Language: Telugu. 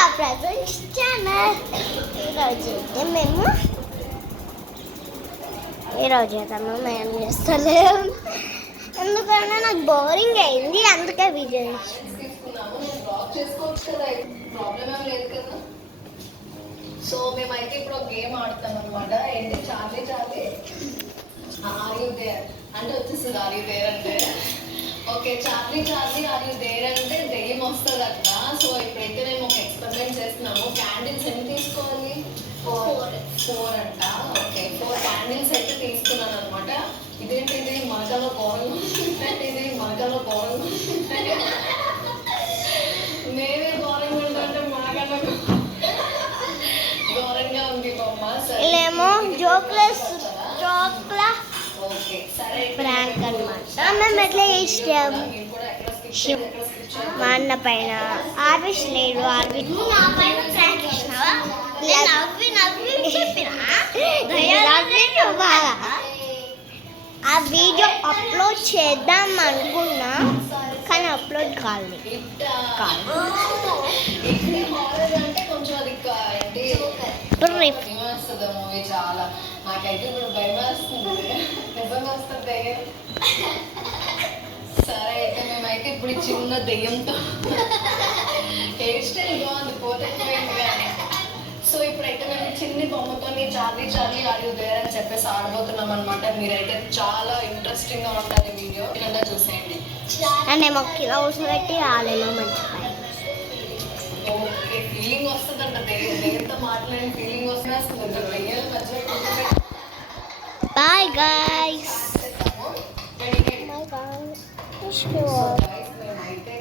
Priya presents channel. ఈరోజు అయితే మేము ఏం చేస్తలేము, ఎందుకంటే నాకు బోరింగ్ అయింది, అందుకే వీడియో సో మేమైతే ఇప్పుడు ఒక గేమ్ ఆడతాం అనమాట. ఏంటి Charlie Charlie are you there అంటే వచ్చేస్తుంది. ఆర్ యూ దేర్ అంటే okay, Charlie Charlie are you there అంటే దెయ్యం వస్తుంది అట్లా. సో ఇప్పుడైతే మేము ఒక ఎక్స్పెరిమెంట్ చేస్తున్నాము. క్యాండిల్స్ ఎన్ని తీసుకోవాలి? 4 అంట. ఓకే, 4 క్యాండిల్స్ అయితే తీసుకున్నాను అనమాట. ఇదేంటి ఇది మనకల్లో ఘోరంగా ఇది మనకల్లో ఘోరంగా మేమే ఘోరంగా ఉంటుంటే మనకన్నా ఘోరంగా ఉంది బొమ్మ. ఇల్లేమో జోక్లెస్ ఓకే సరే, ప్రాంక్ అనమాట. మేము ఎట్లా చేసాం, మా అన్న పైన ఆర్విష్ లేడు, ఆర్విష్ ఆ వీడియో అప్లోడ్ చేద్దాం అనుకున్నా, కానీ అప్లోడ్ కాలేదు. అంటే కొంచెం అది వస్తుంది మూవీ. చాలా నాకైతే ఇప్పుడు భయం వేస్తుంది, నిజంగా వస్తుంది. సరే అయితే మేమైతే ఇప్పుడు చిన్న దెయ్యంతో హెయిర్ స్టైల్ బాగుంది, పోతైపోయింది కానీ. సో ఇప్పుడైతే మేము చిన్ని బొమ్మతో Charlie Charlie are you there అని చెప్పేసి ఆడబోతున్నాం అనమాట. మీరైతే చాలా ఇంట్రెస్టింగ్ గా ఉంటుంది వీడియో, ఇలా చూసేయండి. అంటే మాకు హౌస్ పెట్టి రాలేమో మంచి ఓకే, ఫీలింగ్ వస్తుందంట, దెయ్యంతో మాట్లాడే ఫీలింగ్ వస్తుంది. దెయ్యాల మధ్యలో బాయ్ గైస్. మేమైతే